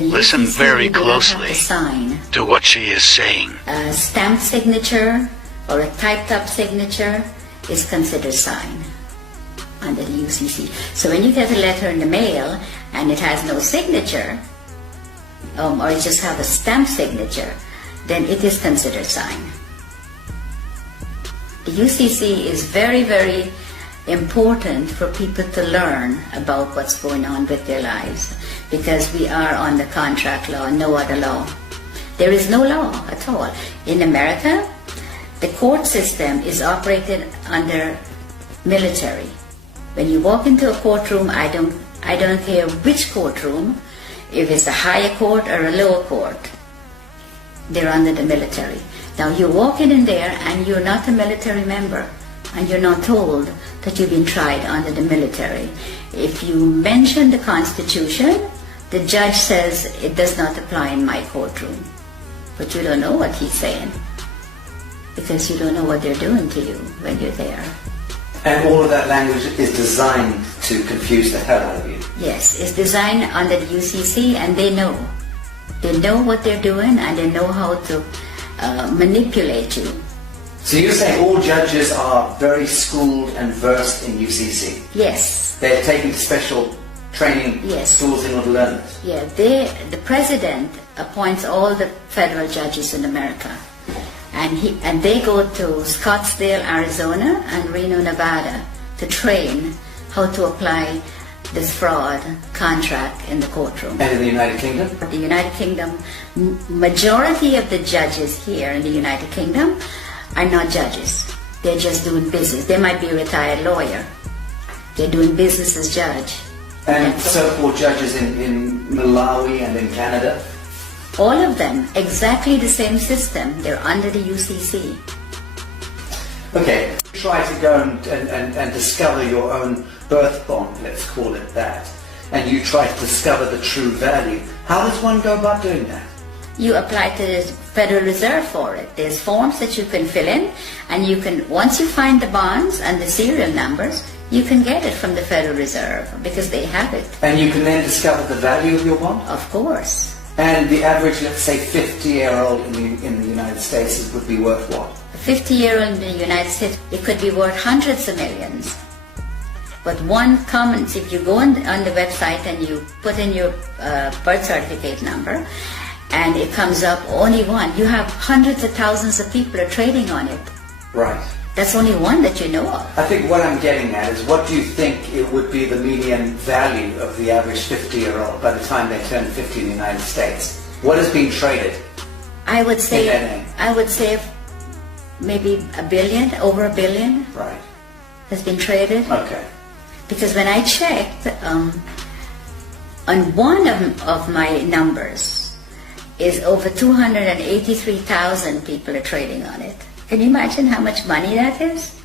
Listen very closely to what she is saying. A stamped signature or a typed up signature is considered sign under the UCC. So when you get a letter in the mail and it has no signature, or it just have a stamped signature, then it is considered sign. The UCC is very, very important for people to learn about what's going on with their lives, because we are on the contract law, no other law. There is no law at all. In America, the court system is operated under military. When you walk into a courtroom, I don't care which courtroom, if it's a higher court or a lower court, they're under the military. Now you walk in there and you're not a military member, and you're not told that you've been tried under the military. If you mention the Constitution, the judge says it does not apply in my courtroom. But you don't know what he's saying, because you don't know what they're doing to you when you're there. And all of that language is designed to confuse the hell out of you. Yes, it's designed under the UCC, and they know. They know what they're doing, and they know how to manipulate you. So you're saying all judges are very schooled and versed in UCC? Yes. They're taking special training schools in order to learn it? Yeah, the president appoints all the federal judges in America. And they go to Scottsdale, Arizona and Reno, Nevada to train how to apply this fraud contract in the courtroom. And in the United Kingdom? The United Kingdom, majority of the judges here in the United Kingdom are not judges. They're just doing business. They might be a retired lawyer. They're doing business as judge. And so-called judges in Malawi and in Canada? All of them, exactly the same system. They're under the UCC. Okay, try to go and discover your own birth bond, let's call it that, and you try to discover the true value. How does one go about doing that? You apply to the Federal Reserve for it. There's forms that you can fill in, and you can, once you find the bonds and the serial numbers, you can get it from the Federal Reserve because they have it. And you can then discover the value of your bond? Of course. And the average, let's say, 50-year-old in the United States would be worth what? A 50-year-old in the United States, it could be worth hundreds of millions. But one comment, if you go on the website and you put in your birth certificate number, and it comes up only one, you have hundreds of thousands of people are trading on it. Right. That's only one that you know of. I think what I'm getting at is, what do you think it would be the median value of the average 50-year-old by the time they turn 50 in the United States? What is being traded? I would say maybe $1 billion, over $1 billion. Right. Has been traded. Okay. Because when I checked, on one of my numbers is over 283,000 people are trading on it. Can you imagine how much money that is?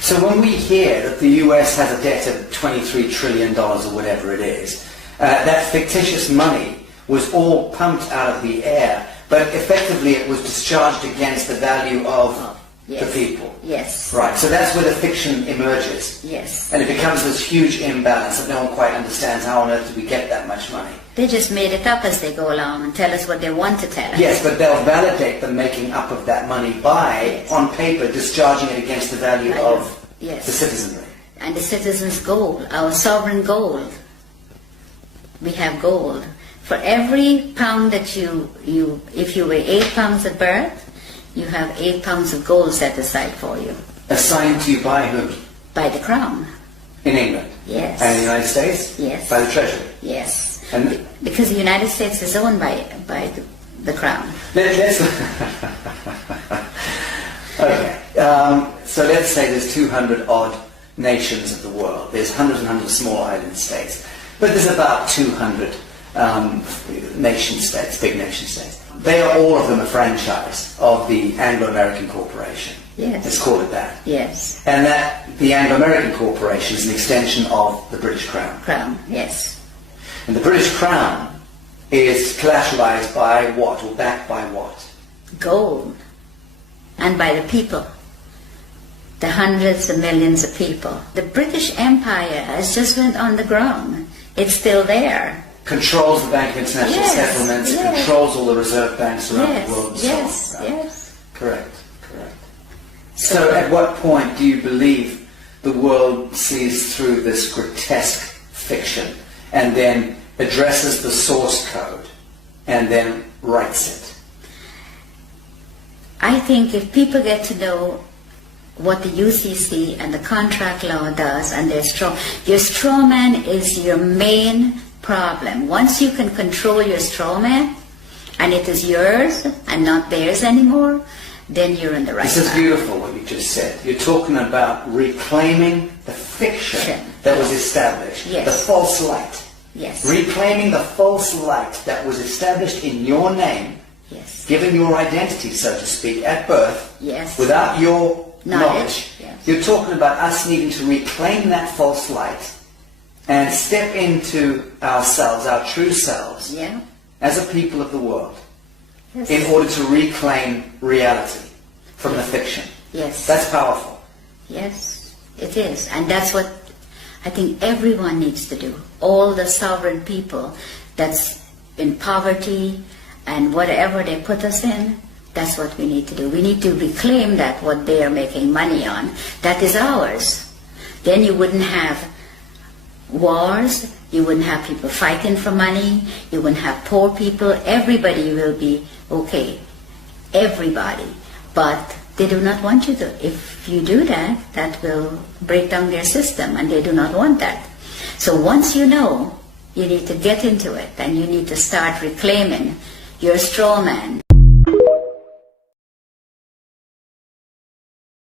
So when we hear that the US has a debt of $23 trillion or whatever it is, that fictitious money was all pumped out of the air, but effectively it was discharged against the value of the people. Yes. Right, so that's where the fiction emerges. Yes. And it becomes this huge imbalance that no one quite understands. How on earth do we get that much money? They just made it up as they go along and tell us what they want to tell us. Yes, but they'll validate the making up of that money by, on paper, discharging it against the value of the citizenry. And the citizens' gold, our sovereign gold. We have gold. For every pound that if you weigh 8 pounds at birth, you have 8 pounds of gold set aside for you. Assigned to you by whom? By the Crown. In England? Yes. And in the United States? Yes. By the Treasury? Yes. And because the United States is owned by the Crown. Let's okay. So let's say there's 200 odd nations of the world. There's hundreds and hundreds of small island states. But there's about 200 nation states, big nation states. They are all of them a franchise of the Anglo-American Corporation. Yes. Let's call it that. Yes. And that the Anglo-American Corporation is an extension of the British Crown. Crown, yes. And the British Crown is collateralized by what, or backed by what? Gold. And by the people. The hundreds of millions of people. The British Empire has just went on the ground. It's still there. controls the Bank of International Yes, Settlements, yes. controls all the reserve banks around Yes, the world. And yes, so on. Right. yes. Correct. So at what point do you believe the world sees through this grotesque fiction and then addresses the source code and then writes it? I think if people get to know what the UCC and the contract law does, and your straw man is your main problem. Once you can control your straw man, and it is yours and not theirs anymore, then you're in the right This is path. beautiful what you just said. You're talking about reclaiming the fiction that was established, Yes. the false light. Yes. Reclaiming the false light that was established in your name, Yes. given your identity, so to speak, at birth, Yes. without your knowledge. Yes. You're talking about us needing to reclaim that false light and step into ourselves, our true selves, Yeah. as a people of the world, Yes. in order to reclaim reality from the fiction. Yes. That's powerful. Yes, it is. And that's what I think everyone needs to do. All the sovereign people that's in poverty and whatever they put us in, that's what we need to do. We need to reclaim that what they are making money on, that is ours. Then you wouldn't have wars, you wouldn't have people fighting for money, you wouldn't have poor people. Everybody will be okay. Everybody. But they do not want you to. If you do that, that will break down their system, and they do not want that. So once you know, you need to get into it, and you need to start reclaiming your straw man.